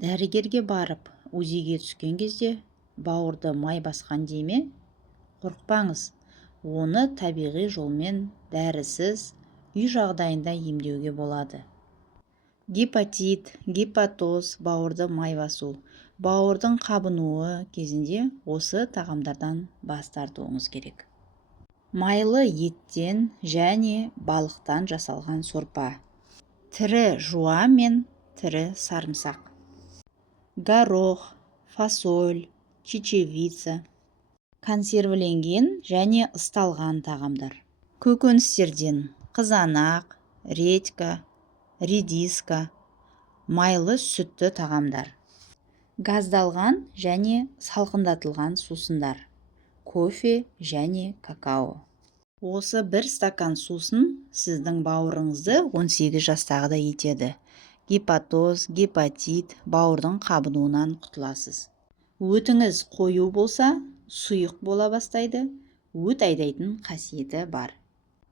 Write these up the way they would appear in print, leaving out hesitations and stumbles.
Дәрігерге барып УЗИге түскен кезде бауырды май басқан дейме? Қорықпаңыз, оны табиғи жолмен дәрісіз үй жағдайында емдеуге болады. Гепатит, гепатоз, бауырды май басу. Бауырдың қабынуы кезінде осы тағамдардан бас тартуыңыз керек. Майлы еттен және балықтан жасалған сорпа. Тірі жуа мен тірі сарымсақ. Горох, фасоль, чечевица. Консервіленген және ысталған тағамдар. Көкөністерден қызанақ, редька, редиска, майлы сүтті тағамдар. Газдалған және салқындатылған сусындар. Кофе және какао. Осы бір стакан сусын сіздің бауырыңызды 18 жастағыда етеді. Гепатоз, гепатит, бауырдың қабынуынан құтыласыз. Өтіңіз қою болса, сұйық бола бастайды, өт айдайтын қасиеті бар.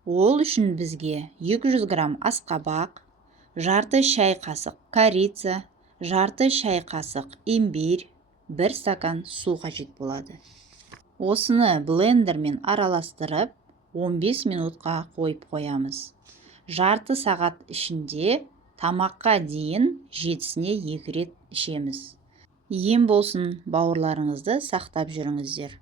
Ол үшін бізге 200 грамм асқабақ, жарты шай қасық корица, жарты шай қасық имбирь, 1 стакан су қажет болады. Осыны блендермен араластырып, 15 минутқа қойып қоямыз. Жарты сағат ішінде тамаққа дейін 7-сіне 2 рет ішеміз. Ем болсын, бауырларыңызды сақтап жүріңіздер.